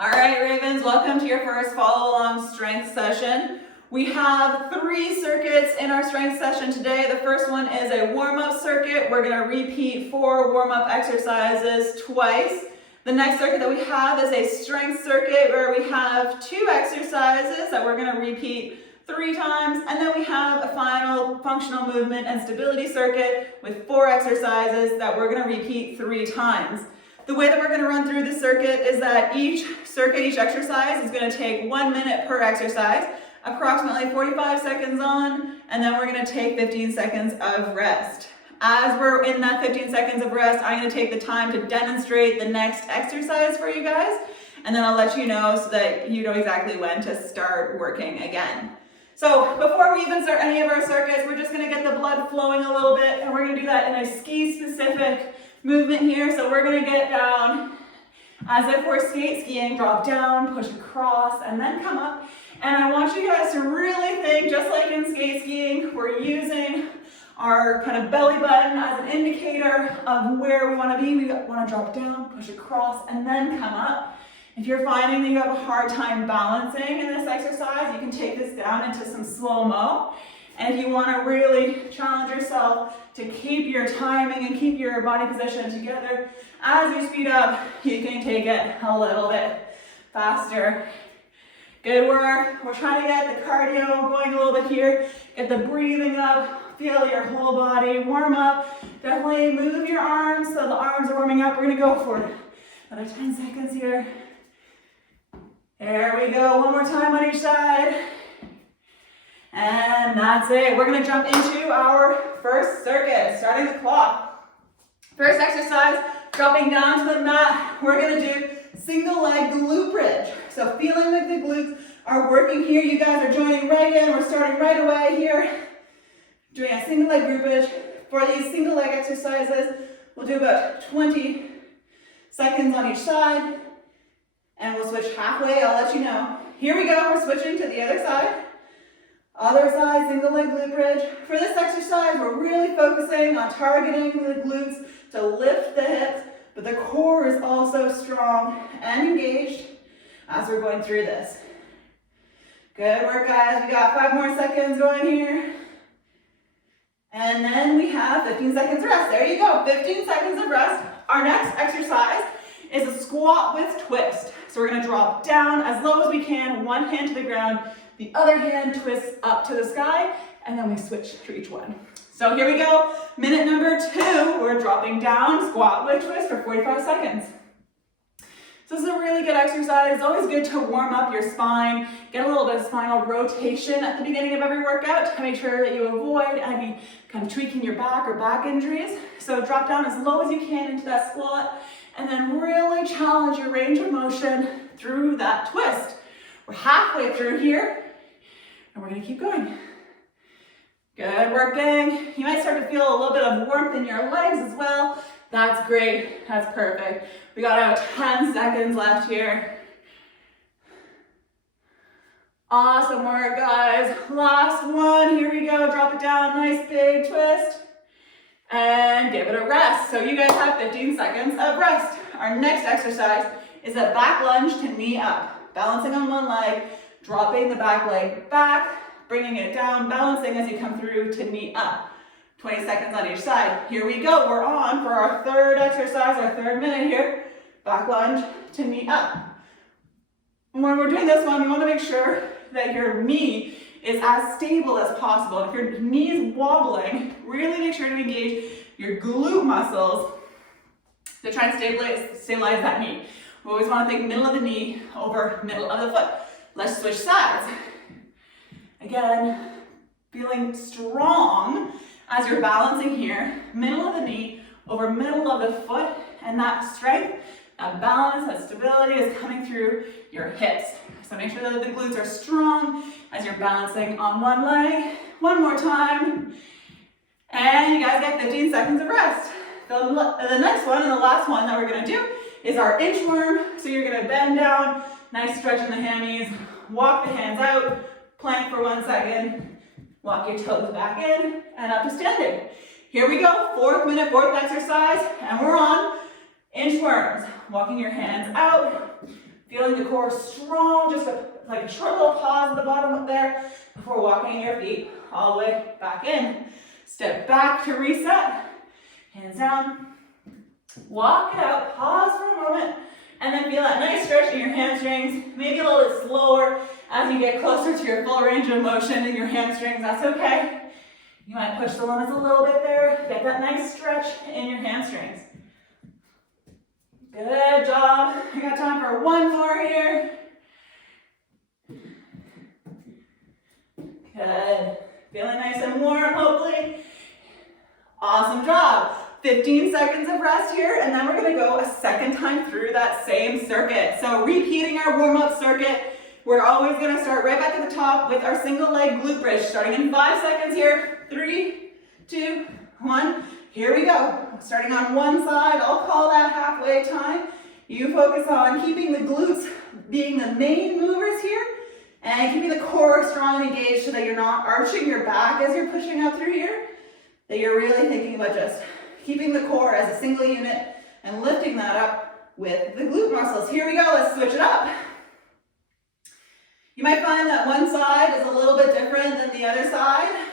All right, Ravens, welcome to your first follow-along strength session. We have 3 circuits in our strength session today. The first one is a warm-up circuit. We're gonna repeat 4 warm-up exercises twice. The next circuit that we have is a strength circuit where we have 2 exercises that we're gonna repeat 3 times, and then we have a final functional movement and stability circuit with 4 exercises that we're gonna repeat 3 times. The way that we're gonna run through the circuit is that each exercise is gonna take 1 minute per exercise, approximately 45 seconds on, and then we're gonna take 15 seconds of rest. As we're in that 15 seconds of rest, I'm gonna take the time to demonstrate the next exercise for you guys, and then I'll let you know so that you know exactly when to start working again. So before we even start any of our circuits, we're just gonna get the blood flowing a little bit, and we're gonna do that in a ski-specific movement here. So we're gonna get down as if we're skiing, drop down, push across, and then come up. And I want you guys to really think, just like in skate skiing, we're using our kind of belly button as an indicator of where we wanna be. We wanna drop down, push across, and then come up. If you're finding that you have a hard time balancing in this exercise, you can take this down into some slow-mo. And if you want to really challenge yourself to keep your timing and keep your body position together, as you speed up, you can take it a little bit faster. Good work. We're trying to get the cardio going a little bit here. Get the breathing up. Feel your whole body warm up. Definitely move your arms so the arms are warming up. We're going to go for another 10 seconds here. There we go. One more time on each side. And that's it. We're going to jump into our first circuit, starting the clock. First exercise, dropping down to the mat. We're going to do single leg glute bridge. So feeling like the glutes are working here. You guys are joining right in. We're starting right away here. Doing a single leg glute bridge. For these single leg exercises, we'll do about 20 seconds on each side. And we'll switch halfway. I'll let you know. Here we go. We're switching to the other side. Other side, single leg glute bridge. For this exercise, we're really focusing on targeting the glutes to lift the hips, but the core is also strong and engaged as we're going through this. Good work, guys. We got 5 more seconds going here. And then we have 15 seconds rest. There you go, 15 seconds of rest. Our next exercise is a squat with twist. So we're gonna drop down as low as we can, one hand to the ground, the other hand twists up to the sky, and then we switch to each one. So here we go, minute number 2, we're dropping down, squat with twist for 45 seconds. So this is a really good exercise. It's always good to warm up your spine, get a little bit of spinal rotation at the beginning of every workout to make sure that you avoid any kind of tweaking your back or back injuries. So drop down as low as you can into that squat, and then really challenge your range of motion through that twist. We're halfway through here, and we're gonna keep going. Good work, gang. You might start to feel a little bit of warmth in your legs as well. That's great, that's perfect. We got about 10 seconds left here. Awesome work, guys. Last one, here we go. Drop it down, nice big twist. And give it a rest. So you guys have 15 seconds of rest. Our next exercise is a back lunge to knee up. Balancing on one leg, dropping the back leg back, bringing it down, balancing as you come through to knee up. 20 seconds on each side. Here we go. We're on for our third exercise, our third minute here. Back lunge to knee up. When we're doing this one, you want to make sure that your knee is as stable as possible. If your knee is wobbling, really make sure to engage your glute muscles to try and stabilize that knee. We always want to think middle of the knee over middle of the foot. Let's switch sides. Again, feeling strong as you're balancing here, middle of the knee over middle of the foot, and that strength, that balance, that stability is coming through your hips. So make sure that the glutes are strong as you're balancing on one leg. One more time. And you guys get 15 seconds of rest. The next one and the last one that we're gonna do is our inchworm. So you're gonna bend down, nice stretch in the hammies, walk the hands out, plank for 1 second, walk your toes back in, and up to standing. Here we go, 4th minute, 4th exercise, and we're on inchworms. Walking your hands out, Feeling the core strong, just like a short little pause at the bottom up there before walking your feet all the way back in. Step back to reset, hands down, walk it out, pause for a moment, and then feel that nice stretch in your hamstrings, maybe a little bit slower as you get closer to your full range of motion in your hamstrings. That's okay. You might push the limits a little bit there, get that nice stretch in your hamstrings. Good job. I got time for one more here. Good. Feeling nice and warm, hopefully. Awesome job. 15 seconds of rest here, and then we're gonna go a second time through that same circuit. So repeating our warm-up circuit, we're always gonna start right back at the top with our single leg glute bridge, starting in 5 seconds here. 3, 2, 1. Here we go. Starting on one side, I'll call that halfway time. You focus on keeping the glutes being the main movers here and keeping the core strong and engaged so that you're not arching your back as you're pushing up through here, that you're really thinking about just keeping the core as a single unit and lifting that up with the glute muscles. Here we go, let's switch it up. You might find that one side is a little bit different than the other side.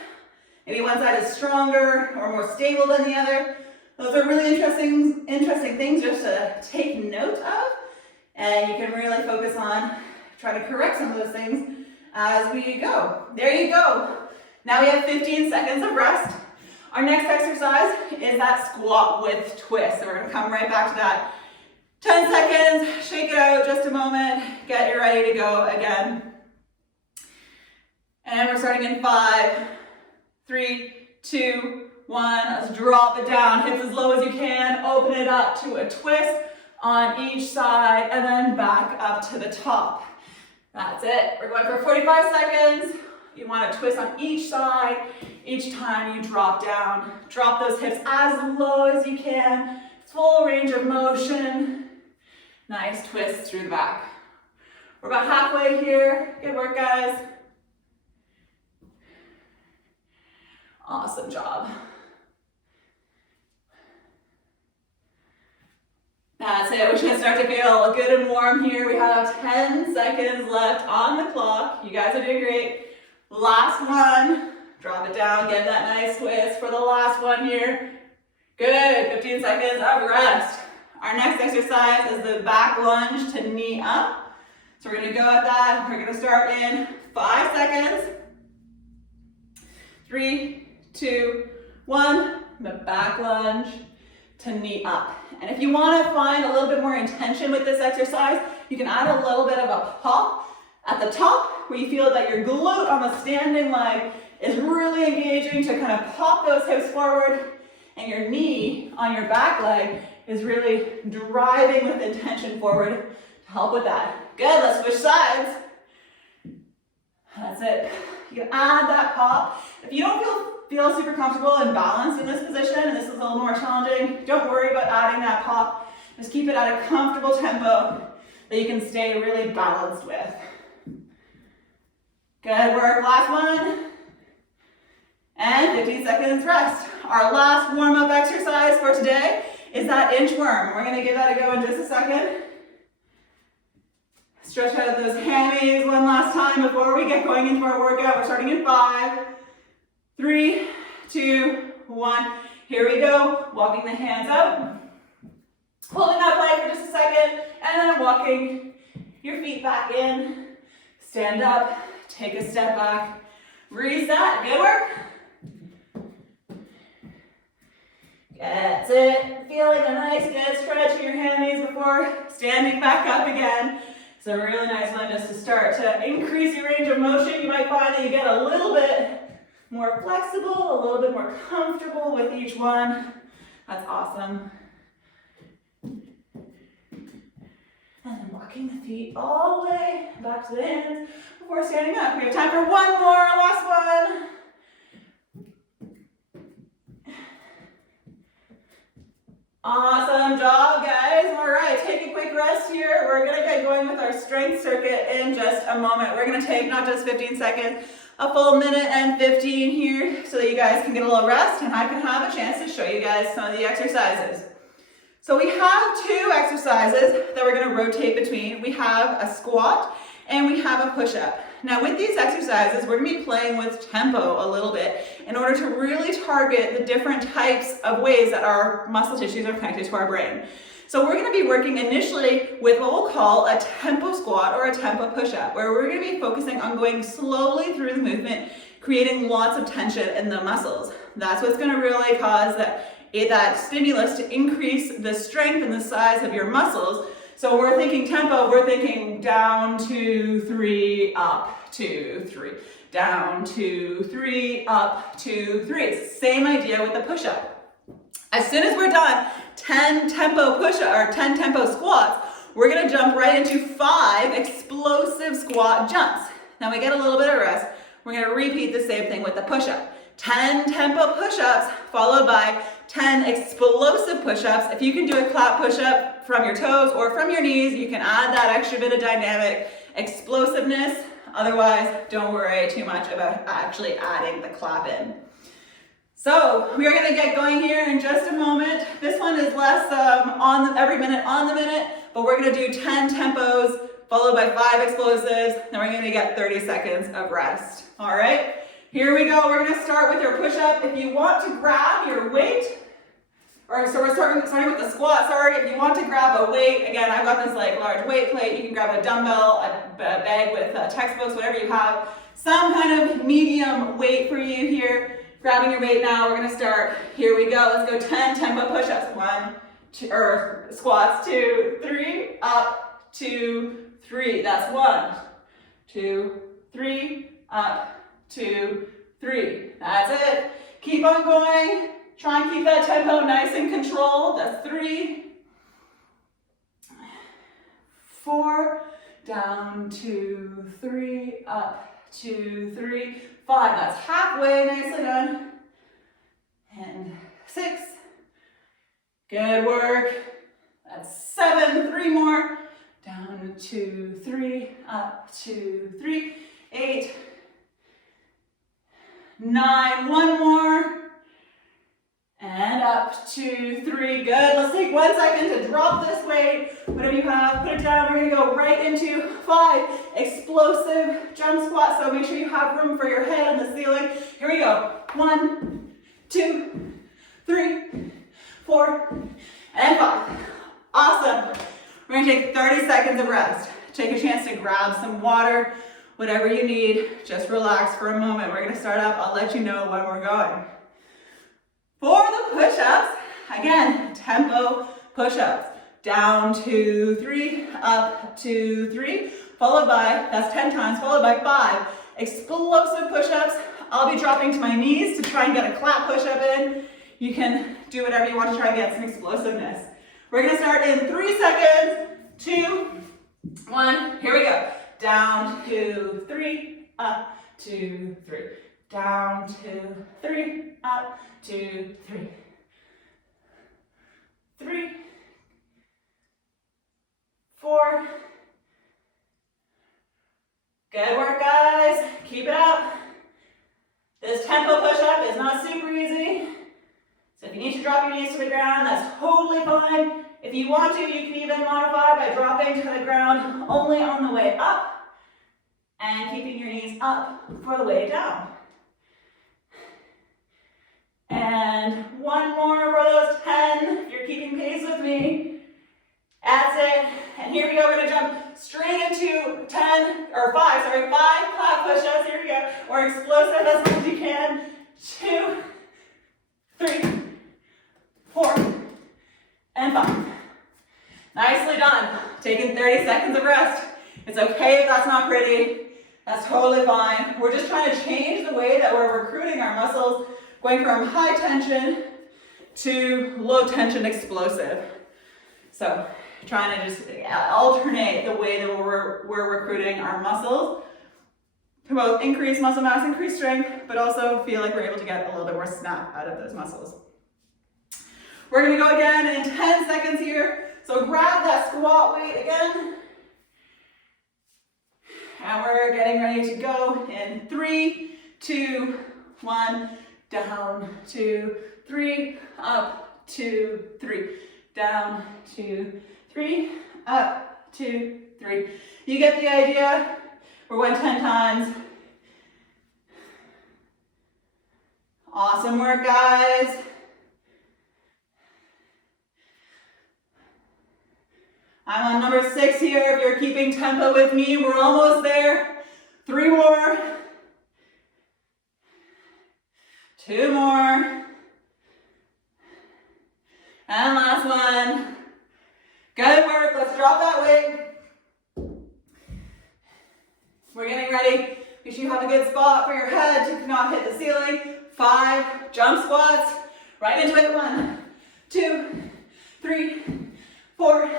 Maybe one side is stronger or more stable than the other. Those are really interesting things just to take note of. And you can really focus on trying to correct some of those things as we go. There you go. Now we have 15 seconds of rest. Our next exercise is that squat with twist. So we're gonna come right back to that. 10 seconds, shake it out just a moment, get you ready to go again. And we're starting in 5, 3, 2, 1. Let's drop it down, hips as low as you can, open it up to a twist on each side, and then back up to the top. That's it. We're going for 45 seconds. You want to twist on each side. Each time you drop down, drop those hips as low as you can. Full range of motion. Nice twist through the back. We're about halfway here. Good work, guys. Awesome job. That's it. We should start to feel good and warm here. We have 10 seconds left on the clock. You guys are doing great. Last one. Drop it down. Get that nice twist for the last one here. Good. 15 seconds of rest. Our next exercise is the back lunge to knee up. So we're going to go at that. We're going to start in 5 seconds. 3, 2, 1. The back lunge to knee up. And if you want to find a little bit more intention with this exercise, you can add a little bit of a pop at the top where you feel that your glute on the standing leg is really engaging to kind of pop those hips forward, and your knee on your back leg is really driving with intention forward to help with that. Good, let's switch sides. That's it. You can add that pop. If you don't feel super comfortable and balanced in this position, and this is a little more challenging, don't worry about adding that pop. Just keep it at a comfortable tempo that you can stay really balanced with. Good work, last one. And 15 seconds rest. Our last warm-up exercise for today is that inchworm. We're gonna give that a go in just a second. Stretch out those hammies one last time before we get going into our workout. We're starting in 5, 3, 2, 1. Here we go. Walking the hands out. Holding that plank for just a second, and then walking your feet back in. Stand up, take a step back, reset. Good work. That's it. Feeling a nice good stretch in your hammies before standing back up again. It's a really nice one just to start to increase your range of motion. You might find that you get a little bit more flexible, a little bit more comfortable with each one. That's awesome. And then walking the feet all the way back to the hands before standing up. We have time for one more, last one. Awesome job, guys. All right, take a quick rest here. We're gonna get going with our strength circuit in just a moment. We're gonna take not just 15 seconds, a full minute and 15 here so that you guys can get a little rest and I can have a chance to show you guys some of the exercises. So we have two exercises that we're going to rotate between. We have a squat and we have a push-up. Now with these exercises, we're going to be playing with tempo a little bit in order to really target the different types of ways that our muscle tissues are connected to our brain. So we're going to be working initially with what we'll call a tempo squat or a tempo push-up, where we're going to be focusing on going slowly through the movement, creating lots of tension in the muscles. That's what's going to really cause that stimulus to increase the strength and the size of your muscles. So we're thinking tempo, we're thinking down, 2, 3, up, 2, 3, down, 2, 3, up, 2, 3. Same idea with the push-up. As soon as we're done 10 tempo push-up or 10 tempo squats, we're going to jump right into 5 explosive squat jumps. Now we get a little bit of rest. We're going to repeat the same thing with the push-up. 10 tempo push-ups followed by 10 explosive push-ups. If you can do a clap push-up from your toes or from your knees, you can add that extra bit of dynamic explosiveness. Otherwise, don't worry too much about actually adding the clap in. So we are going to get going here in just a moment. This one is less every minute on the minute, but we're going to do 10 tempos followed by 5 explosives. Then we're going to get 30 seconds of rest. All right, here we go. We're going to start with your push-up. If you want to grab your weight, so we're starting with the squat. Sorry, if you want to grab a weight, again, I've got this like large weight plate. You can grab a dumbbell, a bag with textbooks, whatever you have. Some kind of medium weight for you here. Grabbing your weight now, we're going to start. Here we go. Let's go 10 tempo push-ups. 1, 2, or squats. 2, 3, up, 2, 3. That's 1, 2, 3, up, 2, 3. That's it. Keep on going. Try and keep that tempo nice and controlled. That's 3, 4, down, 2, 3, up, 2, 3, 5. That's halfway, nicely done. And 6. Good work. That's 7, 3 more. Down, 2, 3, up, 2, 3, 8, 9, 1 more. And up, 2, 3, good. Let's take 1 second to drop this weight. Whatever you have, put it down. We're gonna go right into 5 explosive jump squats. So make sure you have room for your head and the ceiling. Here we go. 1, 2, 3, 4, and 5. Awesome. We're gonna take 30 seconds of rest. Take a chance to grab some water, whatever you need. Just relax for a moment. We're gonna start up. I'll let you know when we're going. For the push-ups, again, tempo push-ups. Down, 2, 3, up, 2, 3, followed by, that's 10 times, followed by 5 explosive push-ups. I'll be dropping to my knees to try and get a clap push-up in. You can do whatever you want to try and get some explosiveness. We're gonna start in 3 seconds. 2, 1, here we go. Down, 2, 3, up, 2, 3. Down, 2, 3, up, 2, 3. 3, 4. Good work, guys. Keep it up. This tempo push-up is not super easy. So if you need to drop your knees to the ground, that's totally fine. If you want to, you can even modify by dropping to the ground only on the way up and keeping your knees up for the way down. And 1 more for those 10, if you're keeping pace with me. That's it. And here we go, we're gonna jump straight into 5 clap push-ups, here we go. Or explosive as much as you can. 2, 3, 4, and 5. Nicely done. Taking 30 seconds of rest. It's okay if that's not pretty. That's totally fine. We're just trying to change the way that we're recruiting our muscles, going from high tension to low tension explosive. So trying to just alternate the way that we're recruiting our muscles to both increase muscle mass, increase strength, but also feel like we're able to get a little bit more snap out of those muscles. We're gonna go again in 10 seconds here. So grab that squat weight again. And we're getting ready to go in 3, 2, 1, down, 2, 3, up, 2, 3, down, 2, 3, up, 2, 3. You get the idea? We're going 10 times. Awesome work, guys. I'm on number 6 here. If you're keeping tempo with me, we're almost there. 3 more. 2 more. And last one. Good work. Let's drop that weight. We're getting ready. Make sure you have a good spot for your head to not hit the ceiling. 5 jump squats. Right into it. 1, 2, 3, 4,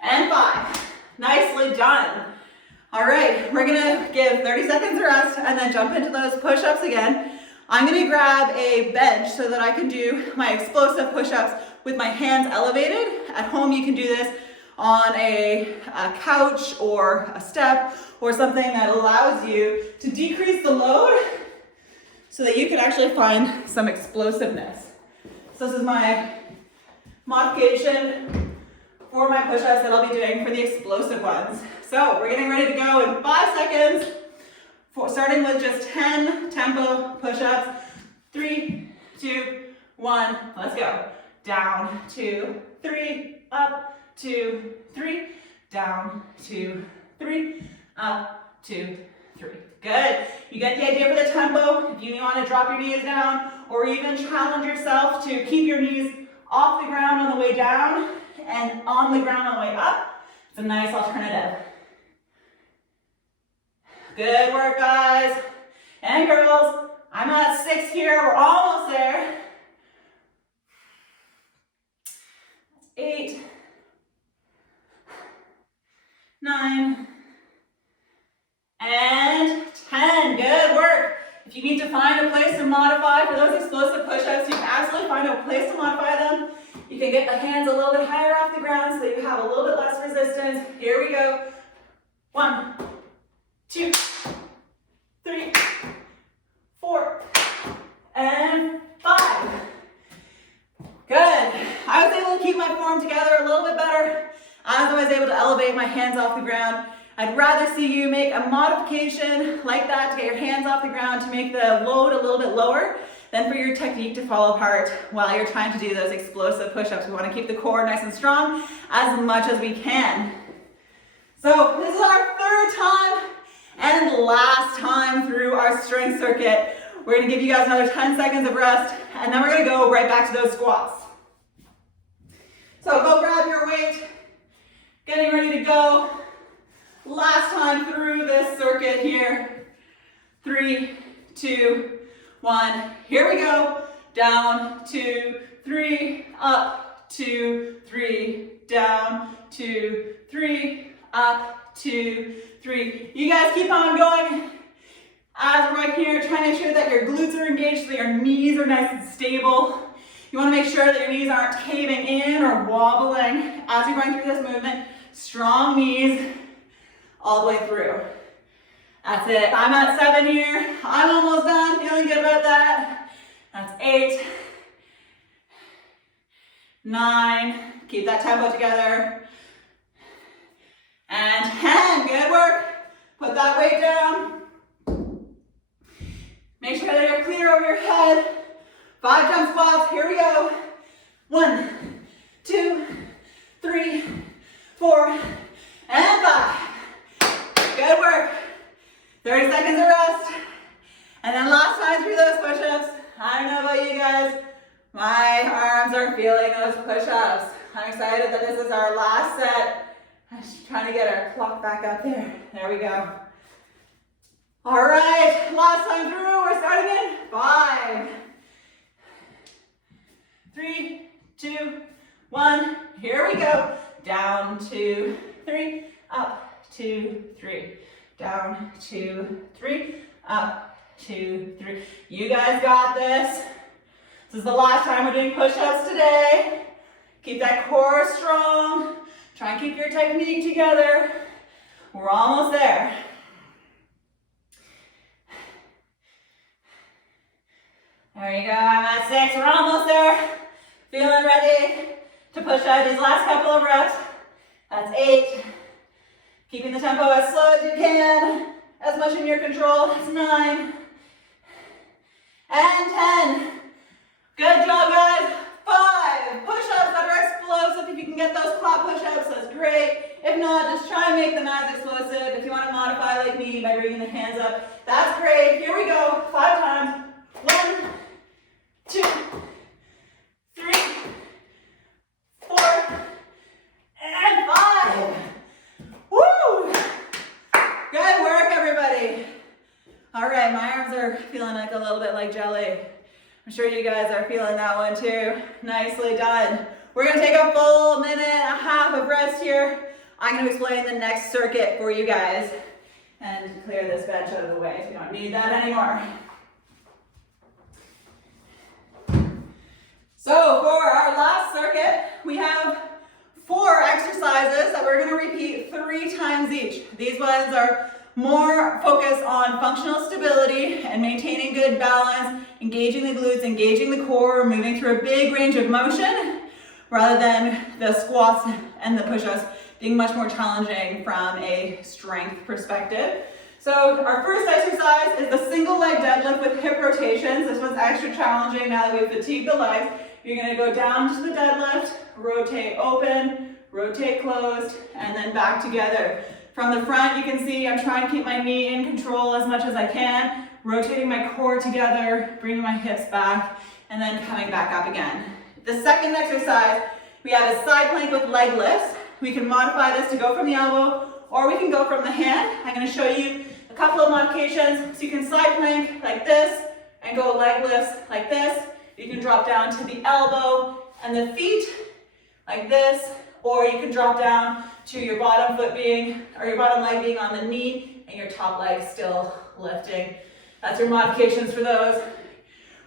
and 5. Nicely done. All right, we're gonna give 30 seconds rest and then jump into those push-ups again. I'm gonna grab a bench so that I can do my explosive push-ups with my hands elevated. At home, you can do this on a couch or a step or something that allows you to decrease the load so that you can actually find some explosiveness. So this is my modification for my push-ups that I'll be doing for the explosive ones. So we're getting ready to go in 5 seconds, starting with just 10 tempo push-ups. 3, 2, 1, let's go. Down, 2, 3, up, 2, 3, down, 2, 3, up, 2, 3. Good. You get the idea for the tempo. If you want to drop your knees down or even challenge yourself to keep your knees off the ground on the way down and on the ground on the way up, it's a nice alternative. Good work, guys and girls. I'm at 6 here. We're almost there. 8, 9, and 10. Good work. If you need to find a place to modify for those explosive push-ups, you can absolutely find a place to modify them. You can get the hands a little bit higher off the ground so that you have a little bit less resistance. Here we go. 1, 2, 3, 4, and 5. Good. I was able to keep my form together a little bit better as I was able to elevate my hands off the ground. I'd rather see you make a modification like that to get your hands off the ground to make the load a little bit lower than for your technique to fall apart while you're trying to do those explosive push-ups. We want to keep the core nice and strong as much as we can. So this is our 3rd time and last time through our strength circuit. We're going to give you guys another 10 seconds of rest, and then we're going to go right back to those squats. So go grab your weight, getting ready to go. Last time through this circuit here. 3, 2, 1. Here we go. Down, 2, 3, up, 2, 3, down, 2, 3, up, 2, 3. You guys keep on going. As we're right here, try to make sure that your glutes are engaged so that your knees are nice and stable. You want to make sure that your knees aren't caving in or wobbling as you're going through this movement. Strong knees all the way through. That's it. I'm at 7 here. I'm almost done. Feeling good about that. That's 8, 9. Keep that tempo together. And 10. Good work. Put that weight down. Make sure that you're clear over your head. 5 jump squats. Here we go. 1, 2, 3, 4, and 5. Good work. 30 seconds of rest. And then last time through those push-ups. I don't know about you guys. My arms are feeling those push-ups. I'm excited that this is our last set. I'm just trying to get our clock back up there. There we go. All right, last time through, we're starting in 5, 3, 2, 1. Here we go. Down, 2, 3, up, 2, 3. Down, 2, 3, up, 2, 3. You guys got this. This is the last time we're doing push-ups today. Keep that core strong. Try and keep your technique together. We're almost there. There you go, I'm at 6, we're almost there. Feeling ready to push out these last couple of reps. That's 8. Keeping the tempo as slow as you can, as much in your control. That's 9. And 10. Good job, guys. 5 push-ups that are explosive. If you can get those clap push-ups, that's great. If not, just try and make them as explosive. If you want to modify like me by bringing the hands up, that's great. Here we go. 5 times. 1, 2, 3, 4, and 5. Woo! Good work, everybody. All right, my arms are feeling like a little bit like jelly. I'm sure you guys are feeling that one too. Nicely done. We're gonna take a full minute and a half of rest here. I'm gonna explain the next circuit for you guys and clear this bench out of the way so you don't need that anymore. So for our last circuit, we have 4 exercises that we're gonna repeat 3 times each. These ones are more focused on functional stability and maintaining good balance, engaging the glutes, engaging the core, moving through a big range of motion, rather than the squats and the push-ups being much more challenging from a strength perspective. So our first exercise is the single leg deadlift with hip rotations. This one's extra challenging now that we've fatigued the legs. You're gonna go down to the deadlift, rotate open, rotate closed, and then back together. From the front, you can see I'm trying to keep my knee in control as much as I can, rotating my core together, bringing my hips back, and then coming back up again. The second exercise, we have a side plank with leg lifts. We can modify this to go from the elbow, or we can go from the hand. I'm gonna show you a couple of modifications. So you can side plank like this, and go leg lifts like this. You can drop down to the elbow and the feet like this, or you can drop down to your bottom foot being, or your bottom leg being on the knee and your top leg still lifting. That's your modifications for those.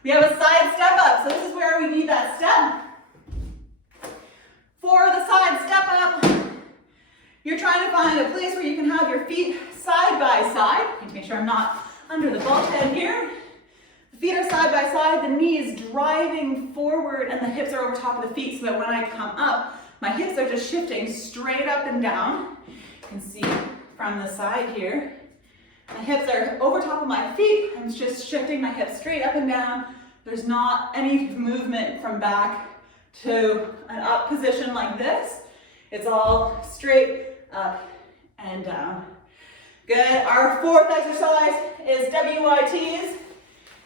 We have a side step up, so this is where we need that step. For the side step up, you're trying to find a place where you can have your feet side by side. I need to make sure I'm not under the bulkhead here. The feet are side by side, the knee is driving forward and the hips are over top of the feet so that when I come up, my hips are just shifting straight up and down. You can see from the side here. My hips are over top of my feet. I'm just shifting my hips straight up and down. There's not any movement from back to an up position like this. It's all straight up and down. Good. Our fourth exercise is WITs.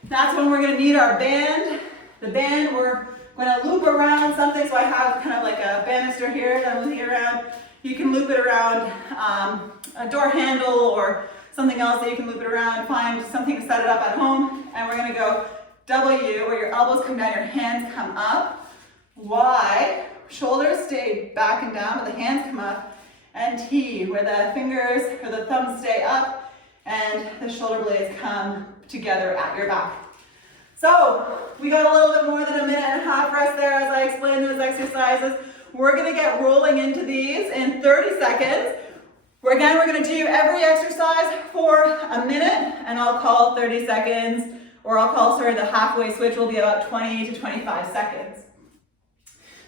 That's when we're going to need our band. The band, we're going to loop around something. So I have kind of like a banister here that I'm looping around. You can loop it around a door handle or something else that you can loop it around. Find something to set it up at home. And we're going to go W, where your elbows come down, your hands come up. Y, shoulders stay back and down, but the hands come up. And T, where the fingers or the thumbs stay up and the shoulder blades come together at your back. So we got a little bit more than a minute and a half rest there as I explained those exercises. We're gonna get rolling into these in 30 seconds. We're gonna do every exercise for a minute, and I'll call 30 seconds, or I'll call, the halfway switch will be about 20 to 25 seconds.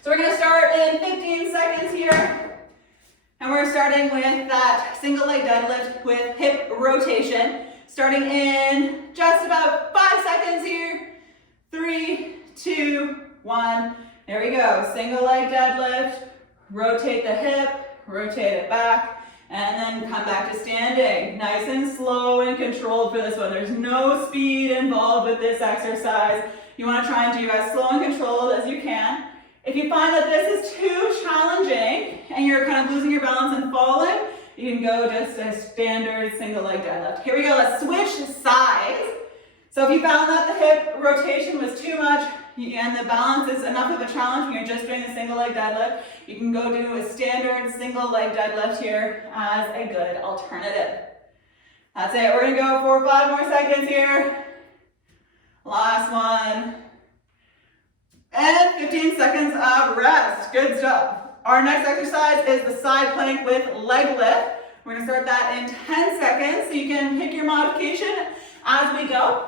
So we're gonna start in 15 seconds here, and we're starting with that single leg deadlift with hip rotation. Starting in just about 5 seconds here. 3, 2, 1. There we go. Single leg deadlift. Rotate the hip, rotate it back, and then come back to standing. Nice and slow and controlled for this one. There's no speed involved with this exercise. You want to try and do as slow and controlled as you can. If you find that this is too challenging and you're kind of losing your balance and falling, you can go just a standard single leg deadlift. Here we go, let's switch sides. So if you found that the hip rotation was too much and the balance is enough of a challenge and you're just doing the single leg deadlift, you can go do a standard single leg deadlift here as a good alternative. That's it, we're gonna go for 5 more seconds here. Last one. And 15 seconds of rest, good stuff. Our next exercise is the side plank with leg lift. We're gonna start that in 10 seconds, so you can pick your modification as we go.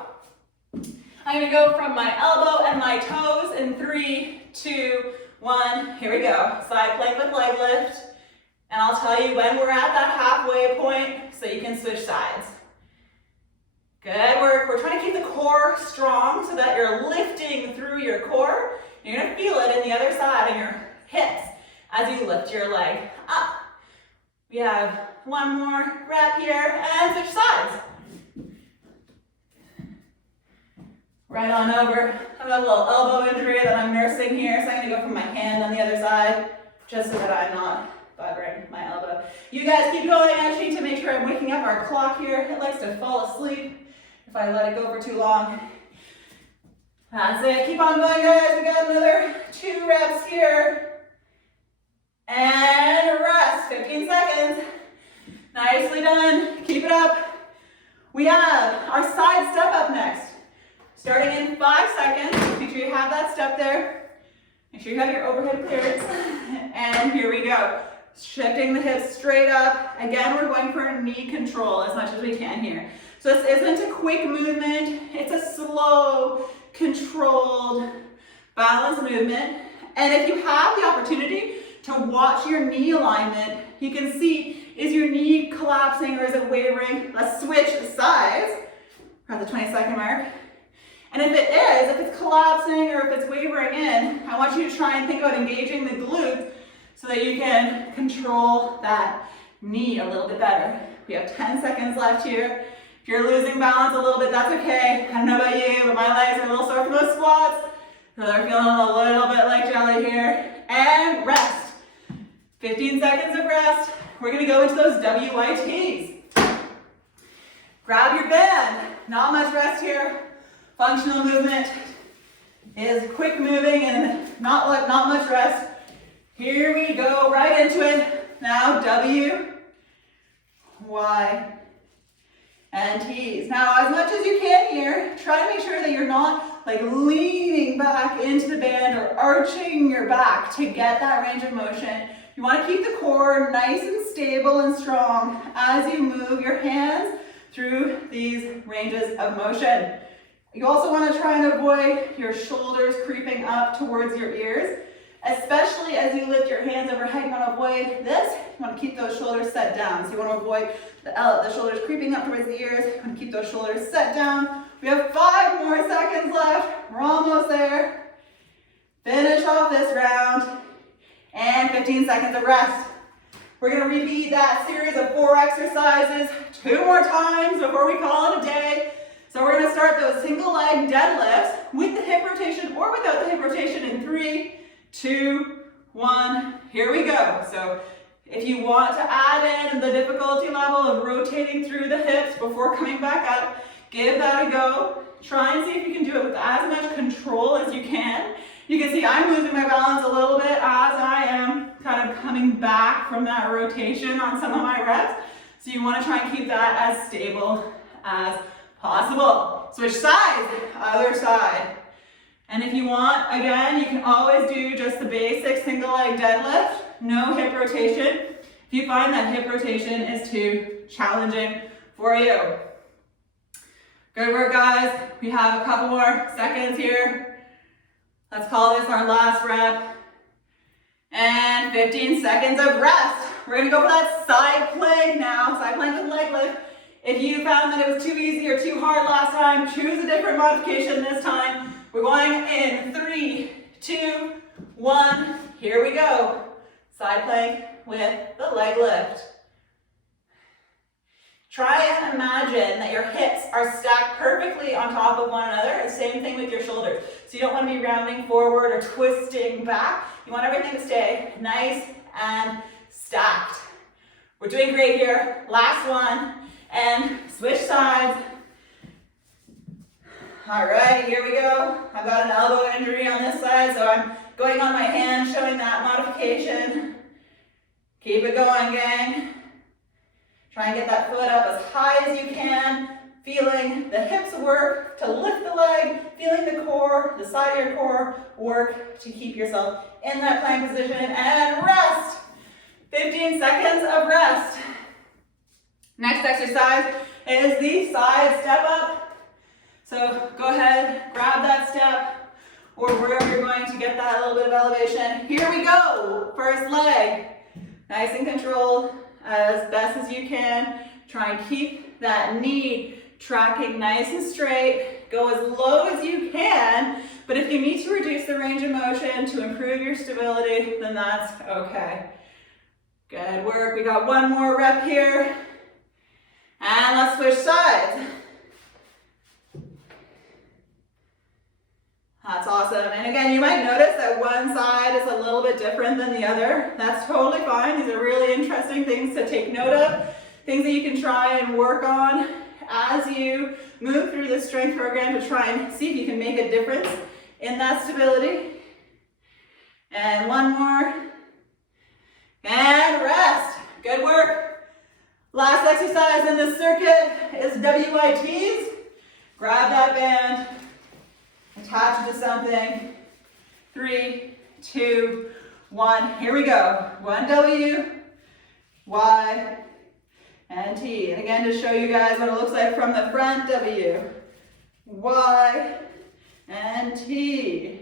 I'm gonna go from my elbow and my toes in 3, 2, 1. Here we go. Side plank with leg lift. And I'll tell you when we're at that halfway point so you can switch sides. Good work. We're trying to keep the core strong so that you're lifting through your core. You're going to feel it in the other side in your hips as you lift your leg up. We have one more rep here and switch sides. Right on over. I've got a little elbow injury that I'm nursing here, so I'm going to go from my hand on the other side just so that I'm not bothering my elbow. You guys keep going. I just need to make sure I'm waking up our clock here. It likes to fall asleep if I let it go for too long. That's it. Keep on going, guys. We got another 2 reps here. And rest. 15 seconds. Nicely done. Keep it up. We have our side step up next. Starting in 5 seconds. Make sure you have that step there. Make sure you have your overhead clearance. And here we go. Shifting the hips straight up. Again, we're going for knee control as much as we can here. So this isn't a quick movement. It's a slow, controlled, balanced movement. And if you have the opportunity to watch your knee alignment, you can see, is your knee collapsing or is it wavering? Let's switch sides. We're at the 20-second mark. And if it is, if it's collapsing or if it's wavering in, I want you to try and think about engaging the glutes so that you can control that knee a little bit better. We have 10 seconds left here. If you're losing balance a little bit, that's okay. I don't know about you, but my legs are a little sore from those squats. So they're feeling a little bit like jelly here. And rest. 15 seconds of rest. We're gonna go into those WITs. Grab your band. Not much rest here. Functional movement is quick moving and not much rest. Here we go, right into it. Now W, Y, and T's. Now, as much as you can here, try to make sure that you're not like leaning back into the band or arching your back to get that range of motion. You want to keep the core nice and stable and strong as you move your hands through these ranges of motion. You also want to try and avoid your shoulders creeping up towards your ears, especially as you lift your hands overhead. You want to avoid this. You want to keep those shoulders set down. So you want to avoid the shoulders creeping up towards the ears. You want to keep those shoulders set down. We have 5 more seconds left. We're almost there. Finish off this round. And 15 seconds of rest. We're going to repeat that series of 4 exercises 2 more times before we call it a day. So we're going to start those single leg deadlifts with the hip rotation or without the hip rotation in 3, 2, 1. Here we go. So if you want to add in the difficulty level of rotating through the hips before coming back up, give that a go. Try and see if you can do it with as much control as you can. You can see I'm losing my balance a little bit as I am kind of coming back from that rotation on some of my reps. So you want to try and keep that as stable as possible. Switch sides, other side. And if you want, again, you can always do just the basic single leg deadlift, no hip rotation. If you find that hip rotation is too challenging for you. Good work, guys. We have a couple more seconds here. Let's call this our last rep. And 15 seconds of rest. We're gonna go for that side plank now, side plank with leg lift. If you found that it was too easy or too hard last time, choose a different modification this time. We're going in 3, 2, 1. Here we go. Side plank with the leg lift. Try and imagine that your hips are stacked perfectly on top of one another. The same thing with your shoulders. So you don't want to be rounding forward or twisting back. You want everything to stay nice and stacked. We're doing great here. Last one. And switch sides. All right, here we go. I've got an elbow injury on this side, so I'm going on my hand, showing that modification. Keep it going, gang. Try and get that foot up as high as you can, feeling the hips work to lift the leg, feeling the core, the side of your core work to keep yourself in that plank position, and rest. 15 seconds of rest. Next exercise is the side step up. So go ahead, grab that step. or wherever you're going to get that little bit of elevation. Here we go, first leg. Nice and controlled as best as you can. Try and keep that knee tracking nice and straight. Go as low as you can, but if you need to reduce the range of motion to improve your stability, then that's okay. Good work. We got one more rep here. And let's switch sides. That's awesome. And again, you might notice that one side is a little bit different than the other. That's totally fine. These are really interesting things to take note of, things that you can try and work on as you move through this strength program to try and see if you can make a difference in that stability. And one more. And rest. Good work. Last exercise in this circuit is WITs. Grab that band, attach it to something. 3, 2, 1. Here we go. 1 W, Y, and T. And again, to show you guys what it looks like from the front, W, Y, and T.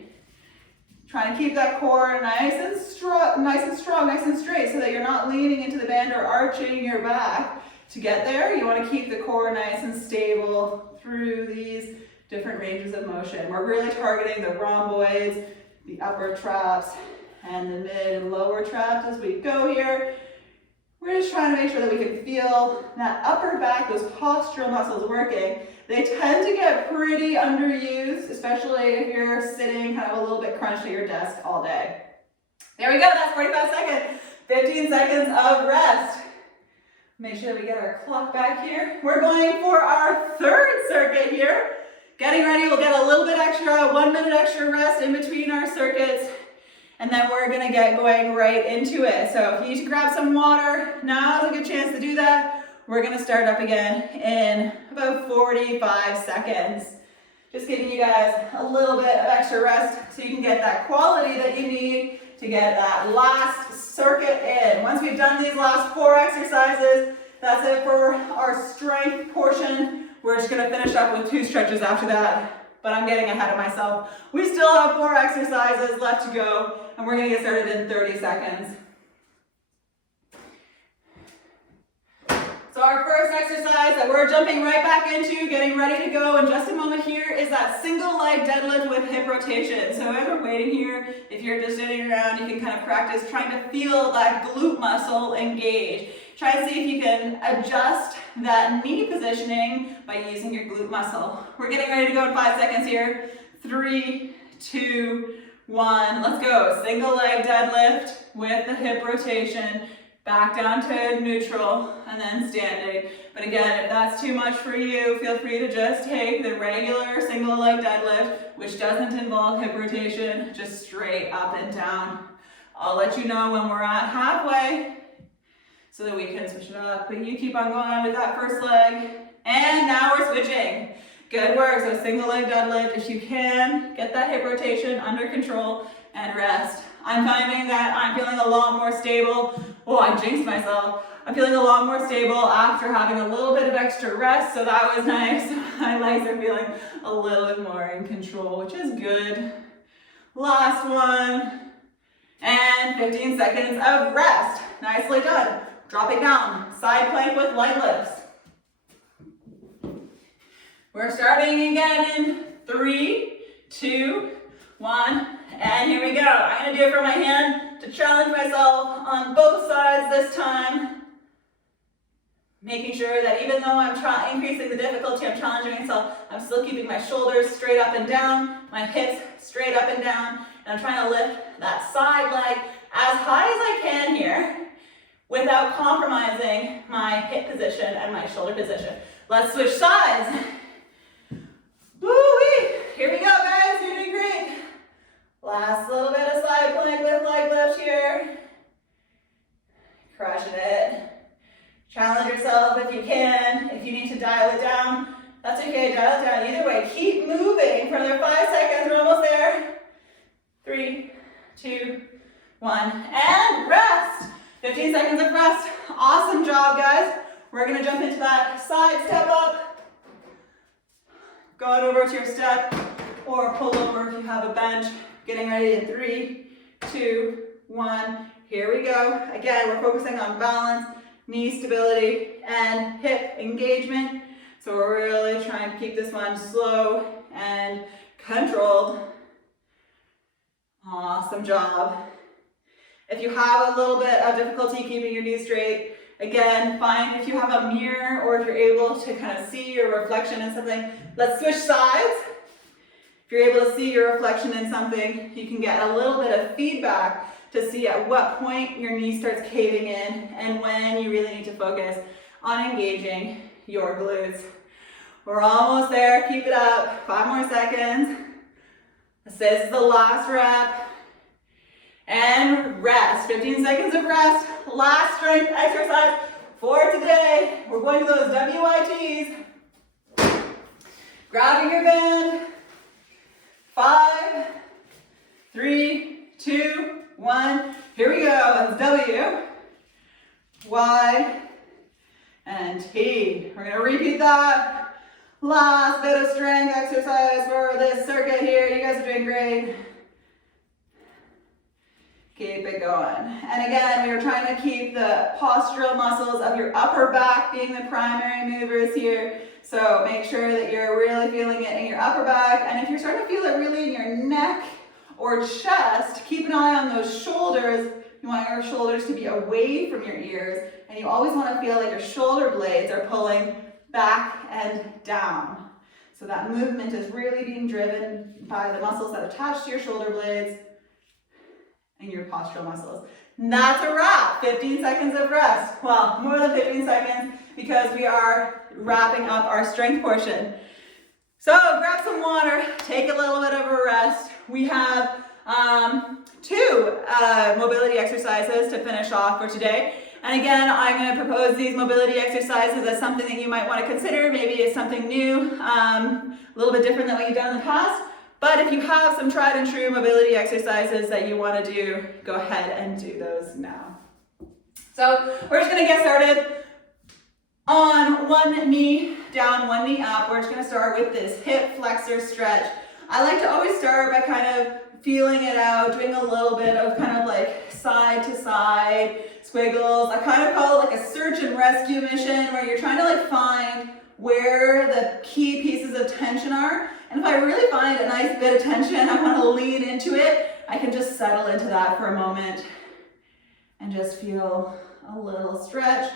Try to keep that core nice and strong, nice and straight, so that you're not leaning into the band or arching your back. To get there, you want to keep the core nice and stable through these different ranges of motion. We're really targeting the rhomboids, the upper traps, and the mid and lower traps as we go here. We're just trying to make sure that we can feel that upper back, those postural muscles working. They tend to get pretty underused, especially if you're sitting kind of a little bit crunched at your desk all day. There we go, that's 45 seconds. 15 seconds of rest. Make sure that we get our clock back here. We're going for our third circuit here. Getting ready, we'll get a little bit extra, 1 minute extra rest in between our circuits. And then we're gonna get going right into it. So if you need to grab some water, now's a good chance to do that. We're gonna start up again in about 45 seconds. Just giving you guys a little bit of extra rest so you can get that quality that you need to get that last circuit in. Once we've done these last 4 exercises, that's it for our strength portion. We're just gonna finish up with 2 stretches after that. But I'm getting ahead of myself. We still have 4 exercises left to go, and we're gonna get started in 30 seconds. So our first exercise that we're jumping right back into, getting ready to go in just a moment here, is that single leg deadlift with hip rotation. So as we're waiting here, if you're just sitting around, you can kind of practice trying to feel that glute muscle engage. Try and see if you can adjust that knee positioning by using your glute muscle. We're getting ready to go in 5 seconds here. 3, 2, 1, let's go. Single leg deadlift with the hip rotation. Back down to neutral and then standing. But again, if that's too much for you, feel free to just take the regular single leg deadlift, which doesn't involve hip rotation, just straight up and down. I'll let you know when we're at halfway so that we can switch it up. But you keep on going with that first leg. And now we're switching. Good work. So single leg deadlift, if you can, get that hip rotation under control and rest. I'm finding that I'm feeling a lot more stable. Oh, I jinxed myself. I'm feeling a lot more stable after having a little bit of extra rest, so that was nice. My legs are feeling a little bit more in control, which is good. Last one. And 15 seconds of rest. Nicely done. Dropping down. Side plank with light lifts. We're starting again in 3, 2, 1. And here we go. I'm gonna do it from my hand to challenge myself on both sides this time. Making sure that even though I'm increasing the difficulty, I'm challenging myself, I'm still keeping my shoulders straight up and down, my hips straight up and down, and I'm trying to lift that side leg as high as I can here without compromising my hip position and my shoulder position. Let's switch sides. Woo-wee! Here we go, guys. You're doing great. Last little bit of side plank with leg lift here. Crushing it. Challenge yourself if you can. If you need to dial it down, that's okay, dial it down. Either way, keep moving for another 5 seconds. We're almost there. 3, 2, 1, and rest. 15 seconds of rest. Awesome job, guys. We're gonna jump into that side step up. Go on over to your step or pull over if you have a bench. Getting ready in 3, 2, 1. Here we go. Again, we're focusing on balance, knee stability, and hip engagement. So we're really trying to keep this one slow and controlled. Awesome job. If you have a little bit of difficulty keeping your knees straight, again, find if you have a mirror or if you're able to kind of see your reflection in something. Let's switch sides. If you're able to see your reflection in something, you can get a little bit of feedback to see at what point your knee starts caving in and when you really need to focus on engaging your glutes. We're almost there. Keep it up. 5 more seconds. This is the last rep. And rest. 15 seconds of rest. Last strength exercise for today. We're going to those WITs. Grabbing your band. 5, 3, 2, 1. Here we go. That's W, Y, and T. We're going to repeat that. Last bit of strength exercise for this circuit here. You guys are doing great. Keep it going. And again, we were trying to keep the postural muscles of your upper back being the primary movers here. So make sure that you're really feeling it in your upper back. And if you're starting to feel it really in your neck or chest, keep an eye on those shoulders. You want your shoulders to be away from your ears. And you always want to feel like your shoulder blades are pulling back and down. So that movement is really being driven by the muscles that attach to your shoulder blades and your postural muscles. And that's a wrap. 15 seconds of rest. Well, more than 15 seconds because we are wrapping up our strength portion. So grab some water, take a little bit of a rest. We have 2 mobility exercises to finish off for today. And again, I'm going to propose these mobility exercises as something that you might want to consider. Maybe it's something new, a little bit different than what you've done in the past. But if you have some tried and true mobility exercises that you want to do, go ahead and do those now. So we're just going to get started on one knee down, one knee up. We're just going to start with this hip flexor stretch. I like to always start by kind of feeling it out, doing a little bit of kind of like side to side squiggles. I kind of call it like a search and rescue mission where you're trying to like find where the key pieces of tension are. And if I really find a nice bit of tension, I want to lean into it, I can just settle into that for a moment and just feel a little stretch.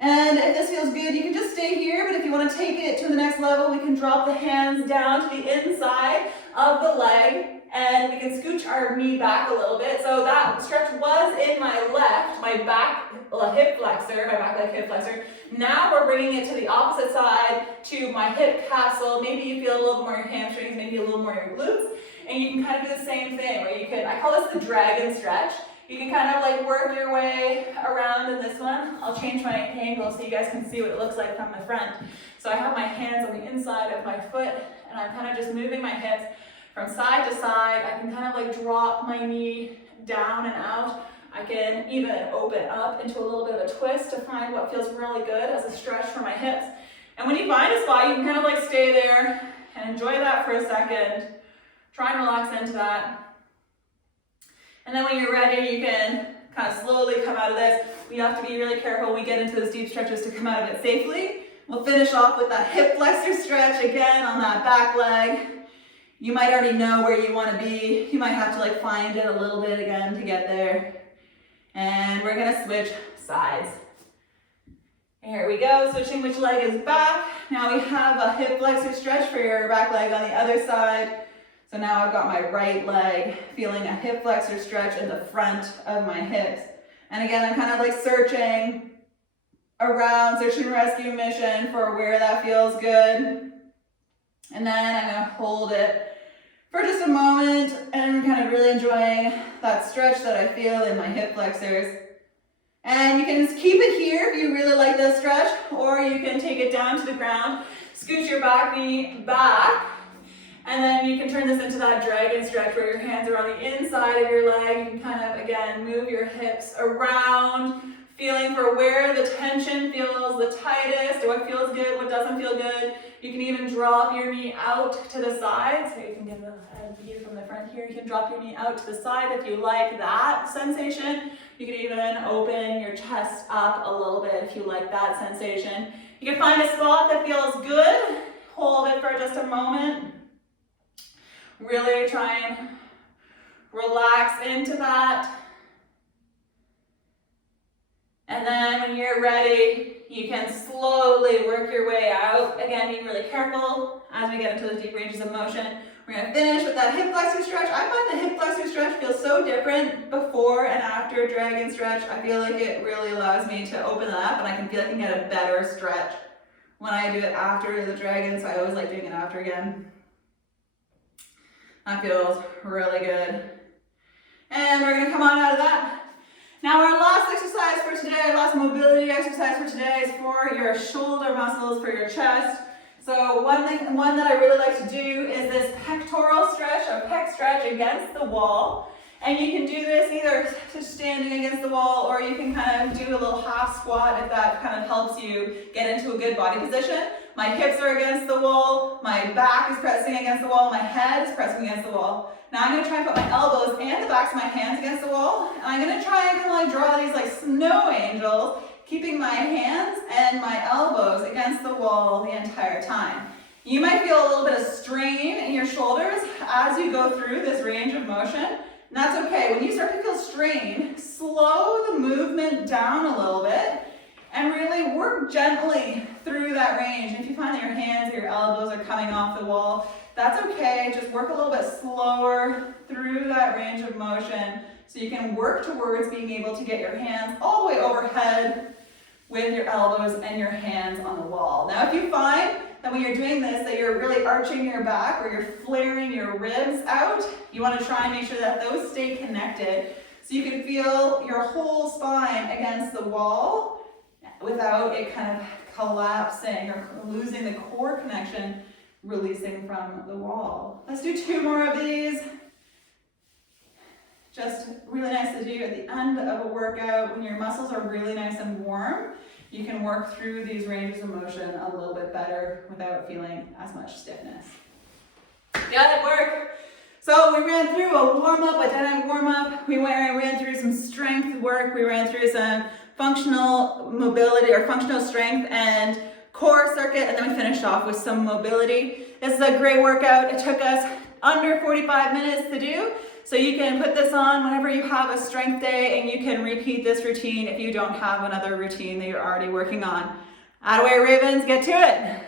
And if this feels good, you can just stay here, but if you want to take it to the next level, we can drop the hands down to the inside of the leg and we can scooch our knee back a little bit. So that stretch was in my left, my back hip flexor, my back leg hip flexor. Now we're bringing it to the opposite side to my hip capsule. Maybe you feel a little more your hamstrings, maybe a little more your glutes. And you can kind of do the same thing where you can, I call this the dragon stretch. You can kind of like work your way around in this one. I'll change my angle so you guys can see what it looks like from the front. So I have my hands on the inside of my foot and I'm kind of just moving my hips from side to side. I can kind of like drop my knee down and out. I can even open up into a little bit of a twist to find what feels really good as a stretch for my hips. And when you find a spot, you can kind of like stay there and enjoy that for a second. Try and relax into that. And then when you're ready, you can kind of slowly come out of this. We have to be really careful when we get into those deep stretches to come out of it safely. We'll finish off with that hip flexor stretch again on that back leg. You might already know where you want to be. You might have to like find it a little bit again to get there. And we're gonna switch sides. Here we go, switching which leg is back. Now we have a hip flexor stretch for your back leg on the other side. So now I've got my right leg feeling a hip flexor stretch in the front of my hips. And again, I'm kind of like searching around, search and rescue mission for where that feels good. And then I'm gonna hold it for just a moment and kind of really enjoying that stretch that I feel in my hip flexors. And you can just keep it here if you really like this stretch, or you can take it down to the ground, scoot your back knee back, and then you can turn this into that dragon stretch where your hands are on the inside of your leg. You can kind of, again, move your hips around, feeling for where the tension feels the tightest, what feels good, what doesn't feel good. You can even drop your knee out to the side. So you can get a view from the front here. You can drop your knee out to the side if you like that sensation. You can even open your chest up a little bit if you like that sensation. You can find a spot that feels good. Hold it for just a moment. Really try and relax into that. And then when you're ready, you can slowly work your way out. Again, being really careful as we get into those deep ranges of motion. We're gonna finish with that hip flexor stretch. I find the hip flexor stretch feels so different before and after dragon stretch. I feel like it really allows me to open that up and I can feel like I can get a better stretch when I do it after the dragon, so I always like doing it after again. That feels really good. And we're gonna come on out of that. Now our last exercise for today, last mobility exercise for today is for your shoulder muscles, for your chest. So one that I really like to do is this pectoral stretch, a pec stretch against the wall. And you can do this either just standing against the wall, or you can kind of do a little half squat if that kind of helps you get into a good body position. My hips are against the wall, my back is pressing against the wall, my head is pressing against the wall. Now I'm going to try and put my elbows and the backs of my hands against the wall, and I'm going to try and kind of like draw these like snow angels, keeping my hands and my elbows against the wall the entire time. You might feel a little bit of strain in your shoulders as you go through this range of motion. And that's okay. When you start to feel strain, slow the movement down a little bit and really work gently through that range. And if you find that your hands or your elbows are coming off the wall, that's okay. Just work a little bit slower through that range of motion so you can work towards being able to get your hands all the way overhead with your elbows and your hands on the wall. Now, if you find that when you're doing this, that you're really arching your back or you're flaring your ribs out, you want to try and make sure that those stay connected so you can feel your whole spine against the wall without it kind of collapsing or losing the core connection, releasing from the wall. Let's do 2 more of these. Just really nice to do at the end of a workout when your muscles are really nice and warm. You can work through these ranges of motion a little bit better without feeling as much stiffness. Got it, work. So we ran through a warm-up, a dynamic warm-up. We ran through some strength work. We ran through some functional mobility or functional strength and core circuit, and then we finished off with some mobility. This is a great workout. It took us under 45 minutes to do. So you can put this on whenever you have a strength day, and you can repeat this routine if you don't have another routine that you're already working on. Attaboy Ravens, get to it.